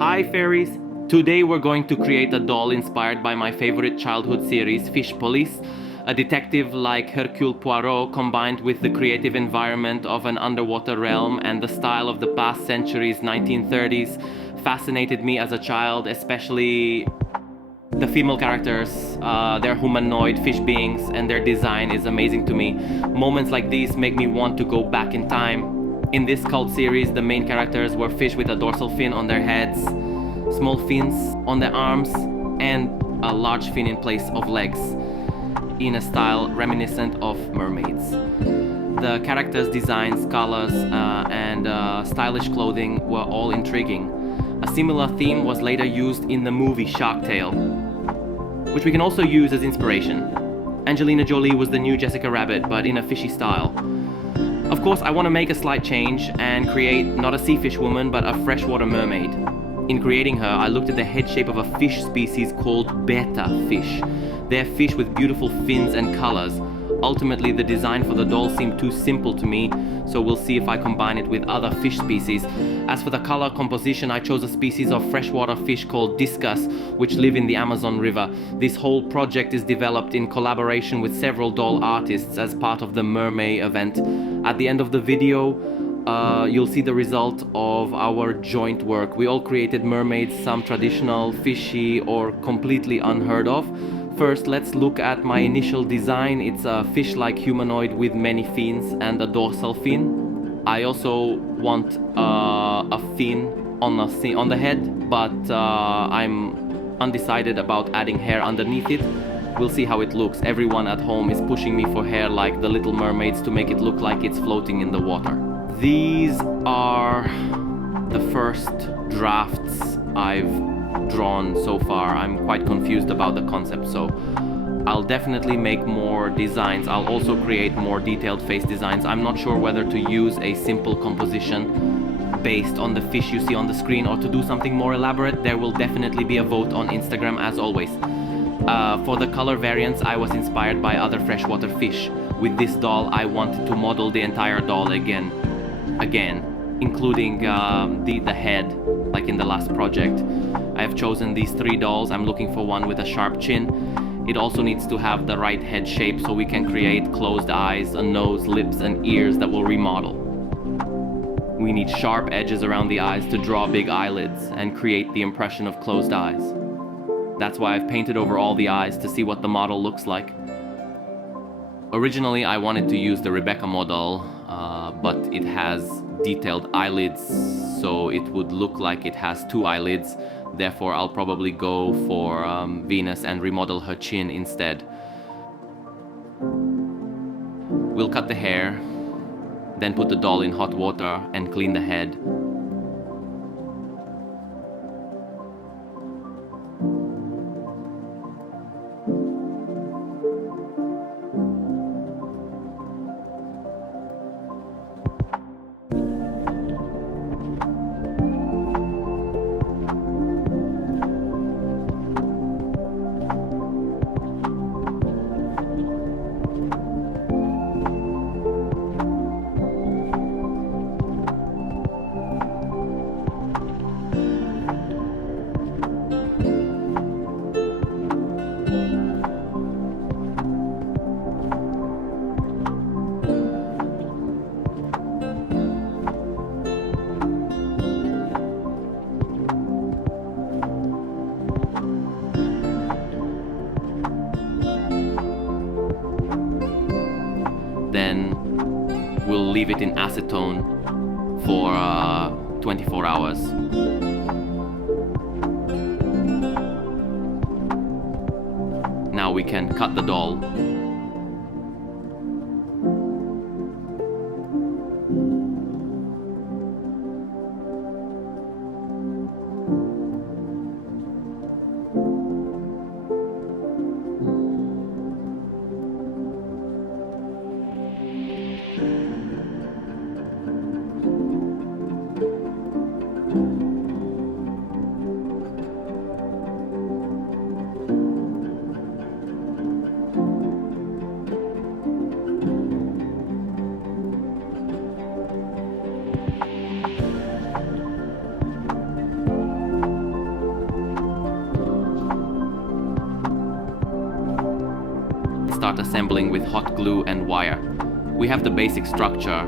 Hi fairies! Today we're going to create a doll inspired by my favorite childhood series, Fish Police, a detective like Hercule Poirot combined with the creative environment of an underwater realm and the style of the past century's 1930s fascinated me as a child, especially the female characters. They're humanoid fish beings and their design is amazing to me. Moments like these make me want to go back in time. In this cult series, the main characters were fish with a dorsal fin on their heads, small fins on their arms, and a large fin in place of legs, in a style reminiscent of mermaids. The characters' designs, colors, and stylish clothing were all intriguing. A similar theme was later used in the movie Shark Tale, which we can also use as inspiration. Angelina Jolie was the new Jessica Rabbit, but in a fishy style. Of course, I want to make a slight change and create not a sea fish woman, but a freshwater mermaid. In creating her, I looked at the head shape of a fish species called betta fish. They're fish with beautiful fins and colors. Ultimately, the design for the doll seemed too simple to me, so we'll see if I combine it with other fish species. As for the color composition, I chose a species of freshwater fish called discus, which live in the Amazon River. This whole project is developed in collaboration with several doll artists as part of the Mermay event. At the end of the video, you'll see the result of our joint work. We all created mermaids, some traditional, fishy, or completely unheard of. First, let's look at my initial design. It's a fish-like humanoid with many fins and a dorsal fin. I also want a fin on the head, but I'm undecided about adding hair underneath it. We'll see how it looks. Everyone at home is pushing me for hair like the little mermaids to make it look like it's floating in the water. These are the first drafts I've drawn so far. I'm quite confused about the concept, so I'll definitely make more designs. I'll also create more detailed face designs. I'm not sure whether to use a simple composition based on the fish you see on the screen or to do something more elaborate. There will definitely be a vote on Instagram as always. For the color variants, I was inspired by other freshwater fish. With this doll, I wanted to model the entire doll again, including the head, like in the last project. I have chosen these 3 dolls. I'm looking for one with a sharp chin. It also needs to have the right head shape so we can create closed eyes, a nose, lips, and ears that will remodel. We need sharp edges around the eyes to draw big eyelids and create the impression of closed eyes. That's why I've painted over all the eyes to see what the model looks like. Originally, I wanted to use the Rebecca model, but it has detailed eyelids, so it would look like it has 2 eyelids. Therefore, I'll probably go for Venus and remodel her chin instead. We'll cut the hair, then put the doll in hot water and clean the head. Then we'll leave it in acetone for 24 hours. Now we can cut the doll. start assembling with hot glue and wire. We have the basic structure.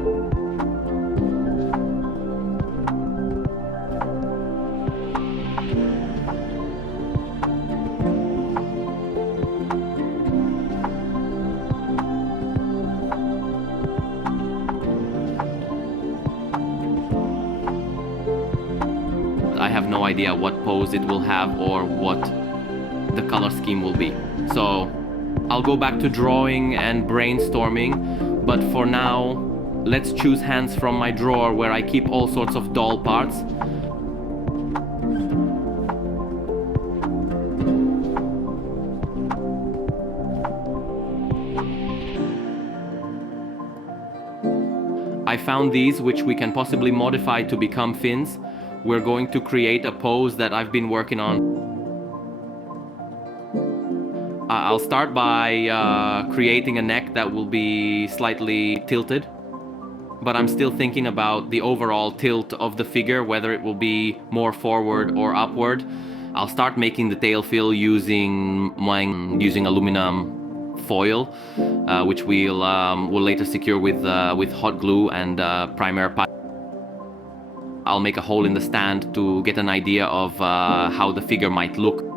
I have no idea what pose it will have or what the color scheme will be. So I'll go back to drawing and brainstorming, but for now, let's choose hands from my drawer where I keep all sorts of doll parts. I found these, which we can possibly modify to become fins. We're going to create a pose that I've been working on. I'll start by creating a neck that will be slightly tilted, but I'm still thinking about the overall tilt of the figure, whether it will be more forward or upward. I'll start making the tail fill using aluminum foil, which we'll later secure with hot glue and primer pipe. I'll make a hole in the stand to get an idea of how the figure might look.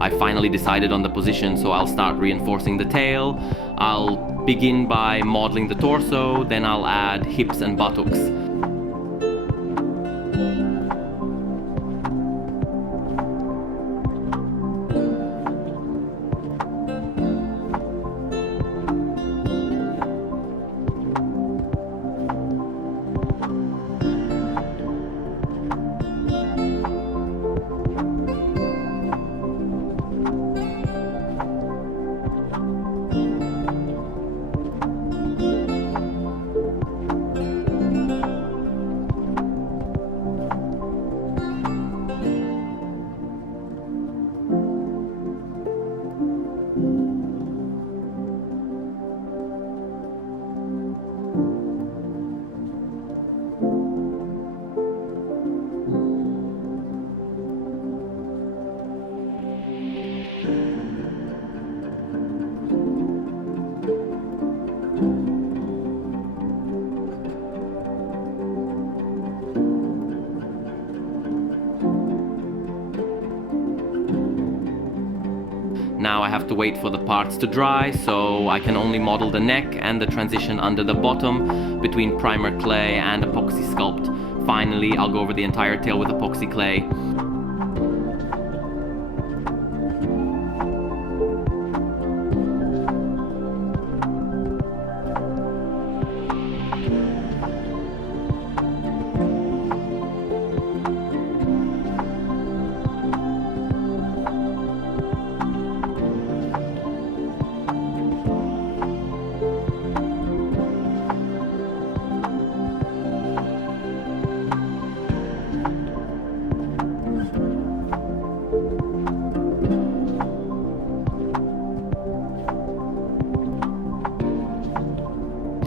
I finally decided on the position, so I'll start reinforcing the tail. I'll begin by modeling the torso, then I'll add hips and buttocks. Now I have to wait for the parts to dry, so I can only model the neck and the transition under the bottom between primer clay and epoxy sculpt. Finally, I'll go over the entire tail with epoxy clay.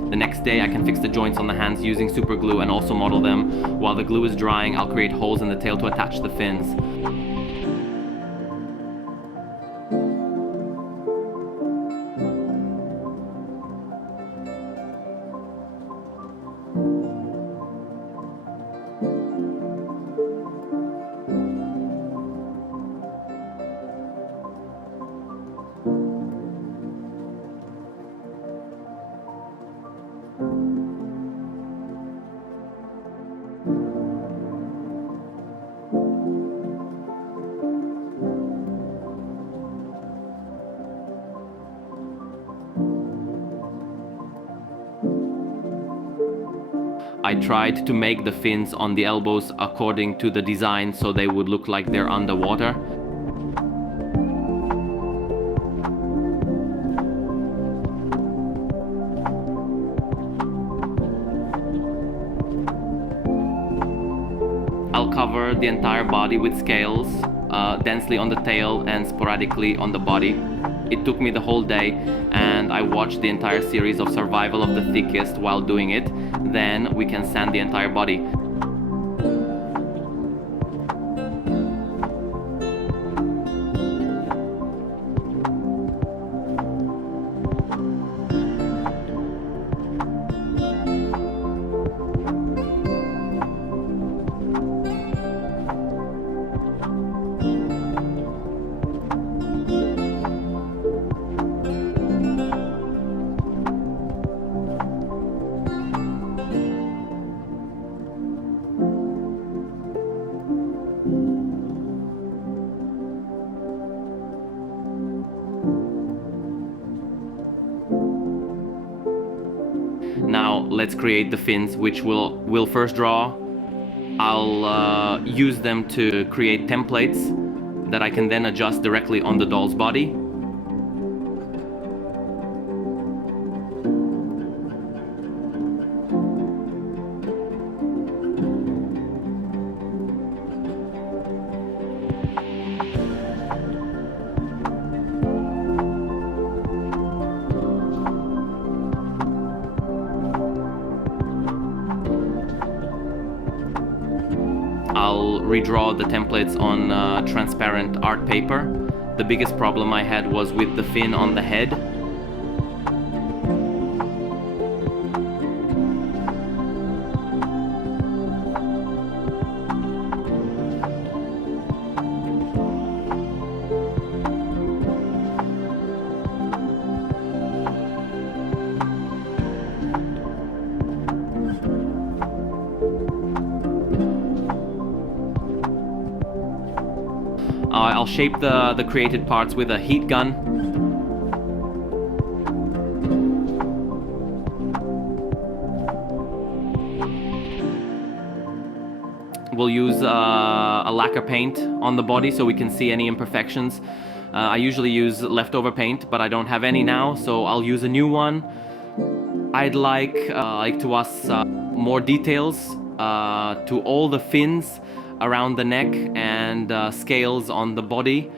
The next day I can fix the joints on the hands using super glue and also model them. While the glue is drying, I'll create holes in the tail to attach the fins. I tried to make the fins on the elbows according to the design so they would look like they're underwater. I'll cover the entire body with scales densely on the tail and sporadically on the body. It took me the whole day, and I watched the entire series of Survival of the Thickest while doing it. Then we can sand the entire body. Now let's create the fins, which we'll first draw. I'll use them to create templates that I can then adjust directly on the doll's body. I'll redraw the templates on transparent art paper. The biggest problem I had was with the fin on the head. I'll shape the created parts with a heat gun. We'll use a lacquer paint on the body so we can see any imperfections. I usually use leftover paint, but I don't have any now, so I'll use a new one. I'd like to us more details to all the fins around the neck and scales on the body.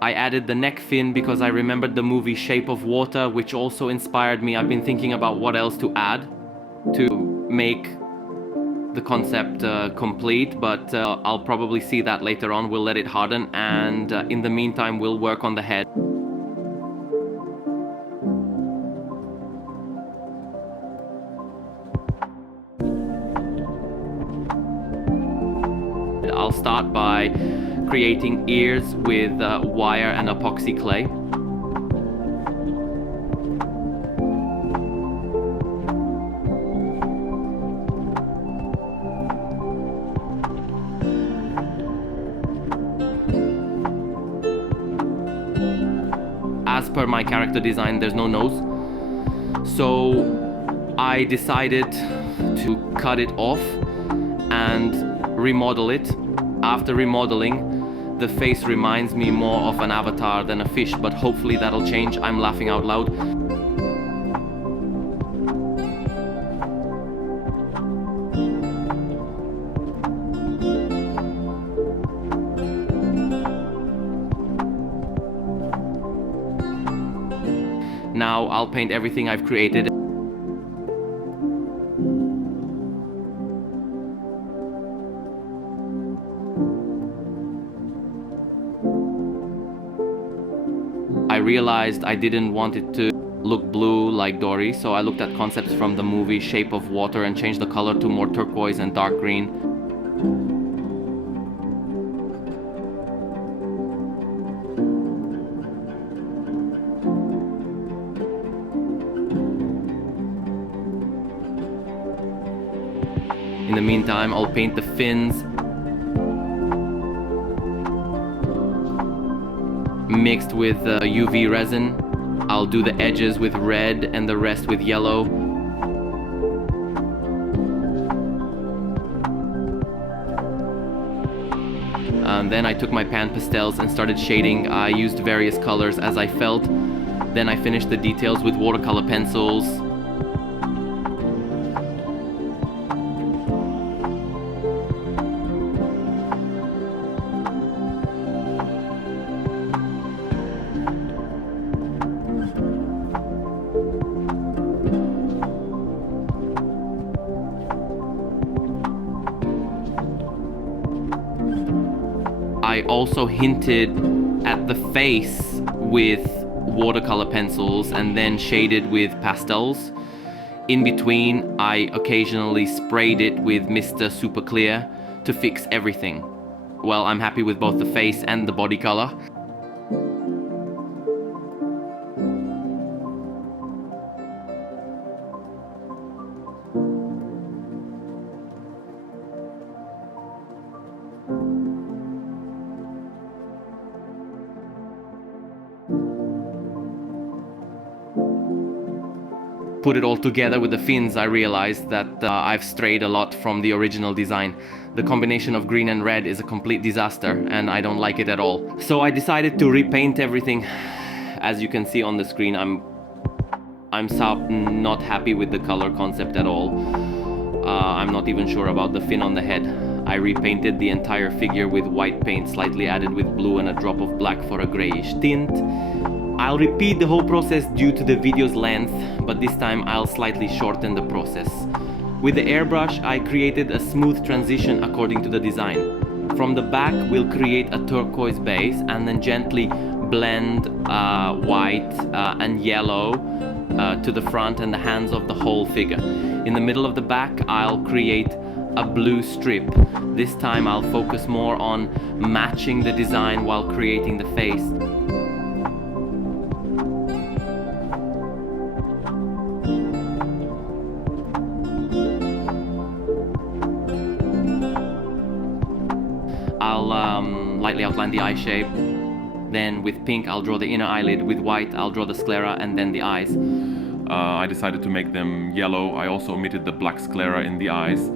I added the neck fin because I remembered the movie Shape of Water, which also inspired me. I've been thinking about what else to add to make the concept complete, but I'll probably see that later on. We'll let it harden, and in the meantime we'll work on the head. I'll start by creating ears with wire and epoxy clay. As per my character design, there's no nose, so I decided to cut it off and remodel it. After remodeling, the face reminds me more of an avatar than a fish, but hopefully that'll change. I'm laughing out loud. Now I'll paint everything I've created. I realized I didn't want it to look blue like Dory, so I looked at concepts from the movie Shape of Water and changed the color to more turquoise and dark green. In the meantime, I'll paint the fins mixed with UV resin. I'll do the edges with red and the rest with yellow. Then I took my pan pastels and started shading. I used various colors as I felt. Then I finished the details with watercolor pencils. I also hinted at the face with watercolor pencils and then shaded with pastels. In between, I occasionally sprayed it with Mr. Super Clear to fix everything. Well, I'm happy with both the face and the body color. Put it all together with the fins, I realized that I've strayed a lot from the original design. The combination of green and red is a complete disaster and I don't like it at all. So I decided to repaint everything. As you can see on the screen, I'm not happy with the color concept at all. I'm not even sure about the fin on the head. I repainted the entire figure with white paint, slightly added with blue and a drop of black for a grayish tint. I'll repeat the whole process due to the video's length, but this time I'll slightly shorten the process. With the airbrush, I created a smooth transition according to the design. From the back, we'll create a turquoise base and then gently blend white and yellow to the front and the hands of the whole figure. In the middle of the back, I'll create a blue strip. This time I'll focus more on matching the design while creating the face. I'll lightly outline the eye shape. Then with pink I'll draw the inner eyelid, with white I'll draw the sclera and then the eyes. I decided to make them yellow. I also omitted the black sclera in the eyes.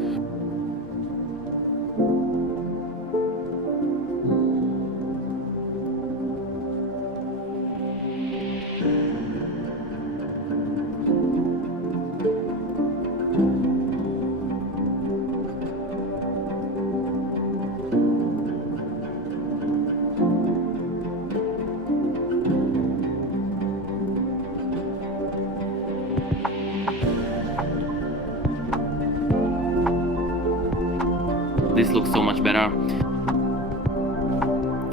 This looks so much better.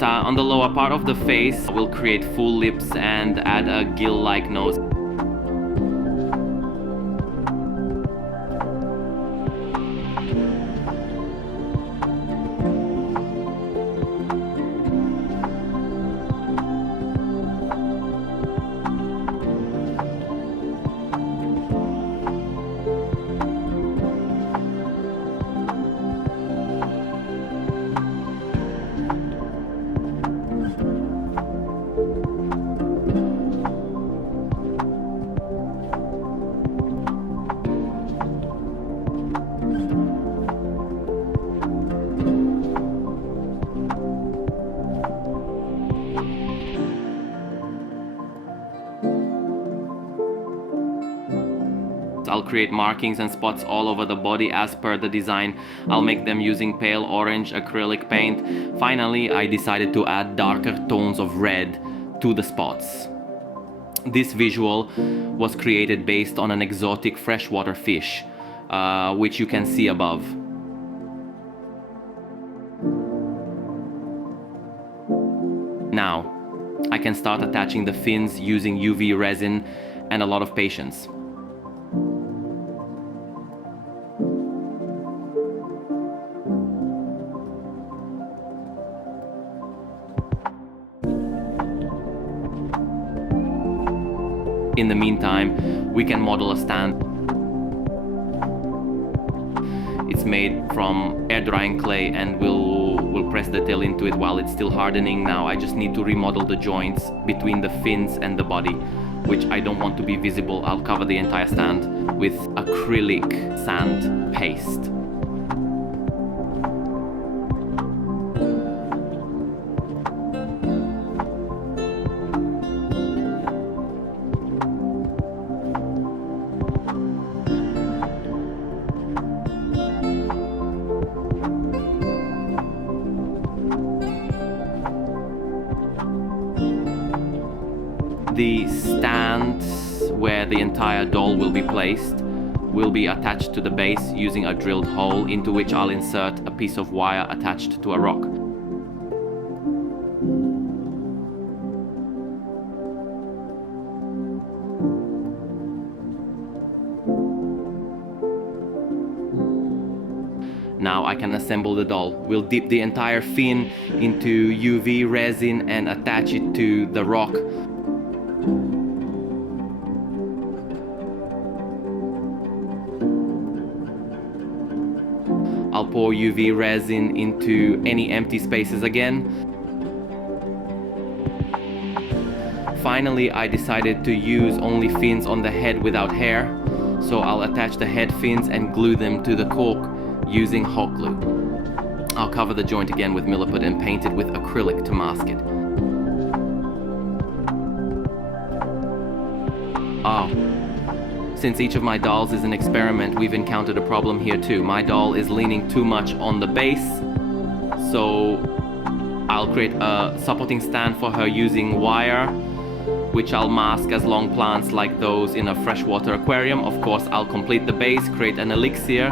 On the lower part of the face, we'll create full lips and add a gill-like nose. I'll create markings and spots all over the body as per the design. I'll make them using pale orange acrylic paint. Finally, I decided to add darker tones of red to the spots. This visual was created based on an exotic freshwater fish, which you can see above. Now, I can start attaching the fins using UV resin and a lot of patience. In the meantime, we can model a stand. It's made from air drying clay and we'll press the tail into it while it's still hardening. Now I just need to remodel the joints between the fins and the body, which I don't want to be visible. I'll cover the entire stand with acrylic sand paste. The stand where the entire doll will be placed will be attached to the base using a drilled hole into which I'll insert a piece of wire attached to a rock. can assemble the doll. We'll dip the entire fin into UV resin and attach it to the rock. I'll pour UV resin into any empty spaces again. Finally, I decided to use only fins on the head without hair, so I'll attach the head fins and glue them to the cork using hot glue. I'll cover the joint again with milliput and paint it with acrylic to mask it. Since each of my dolls is an experiment, we've encountered a problem here too. My doll is leaning too much on the base, so I'll create a supporting stand for her using wire, which I'll mask as long plants like those in a freshwater aquarium. Of course, I'll complete the base, create an elixir,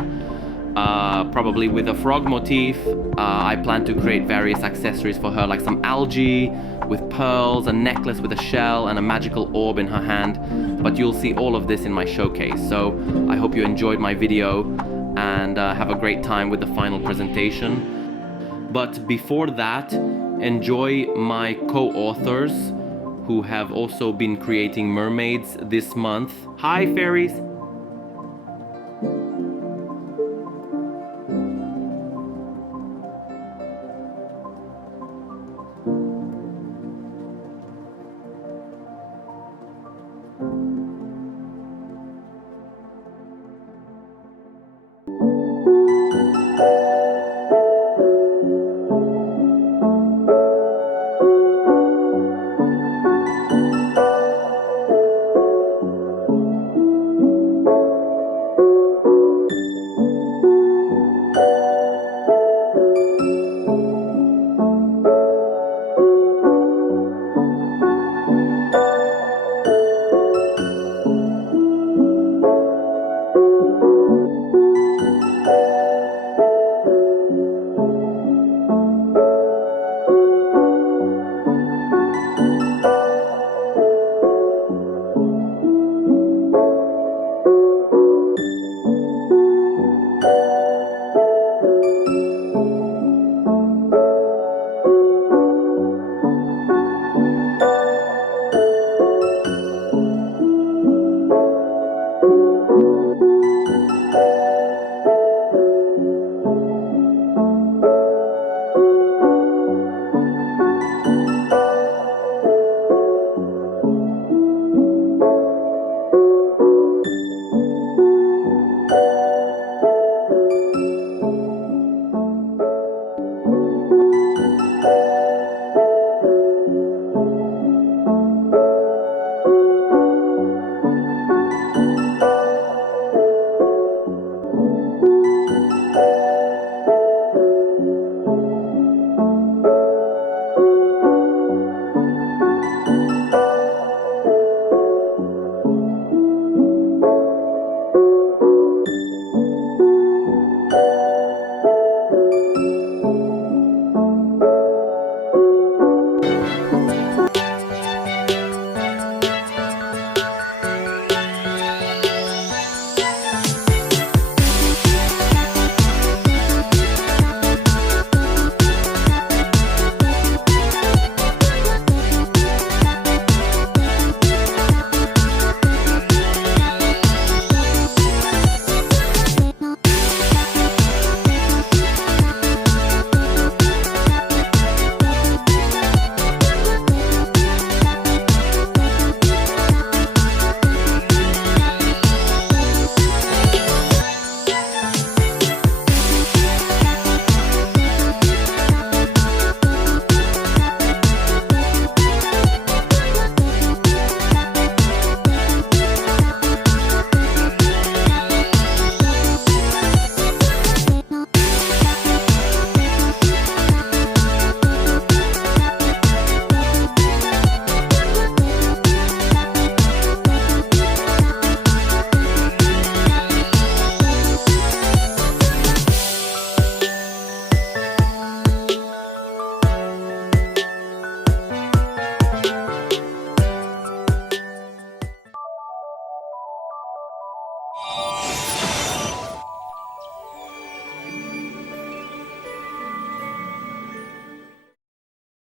probably with a frog motif. I plan to create various accessories for her, like some algae with pearls, a necklace with a shell, and a magical orb in her hand. But you'll see all of this in my showcase. So I hope you enjoyed my video and have a great time with the final presentation. But before that, enjoy my co-authors who have also been creating mermaids this month. Hi, fairies!